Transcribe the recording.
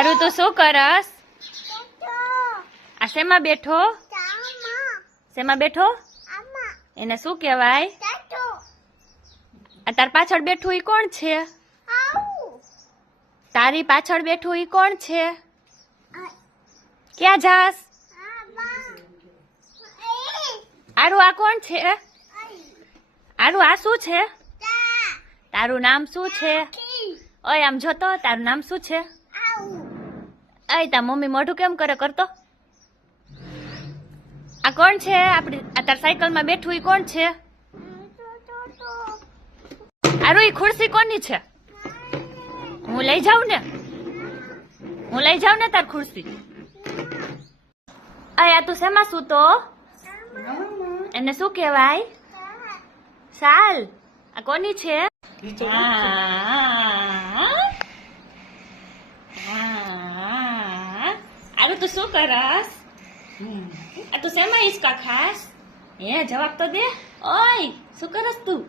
આરુ તો શું કરસ? આ શેમાં બેઠો? શેમાં બેઠો? એને શું કહેવાય? આ તાર પાછળ બેઠું ઈ કોણ છે? તારી પાછળ બેઠું ઈ કોણ છે? ક્યાં જાસ? આરુ આ કોણ છે? આરુ આ શું છે? તારું નામ શું છે? ઓય આમ જોતો, તારું નામ શું છે? અય તા મમ્મી મોઢું કેમ કરે કરતો? આ કોણ છે? આપડી આ તાર સાયકલ માં બેઠું ઈ કોણ છે? આરુ ઈ ખુરશી કોની છે? હું લઈ જાઉં ને? હું લઈ જાઉં ને તાર ખુરશી? અય તું શેમાં સૂતો? એને શું કહેવાય? શાલ. આ કોની છે? આરુ તું શું કરસ? આ તું શેમાં હિંચકા ખાસ? હે જવાબ તો દે. ઓય શું કરસ તું?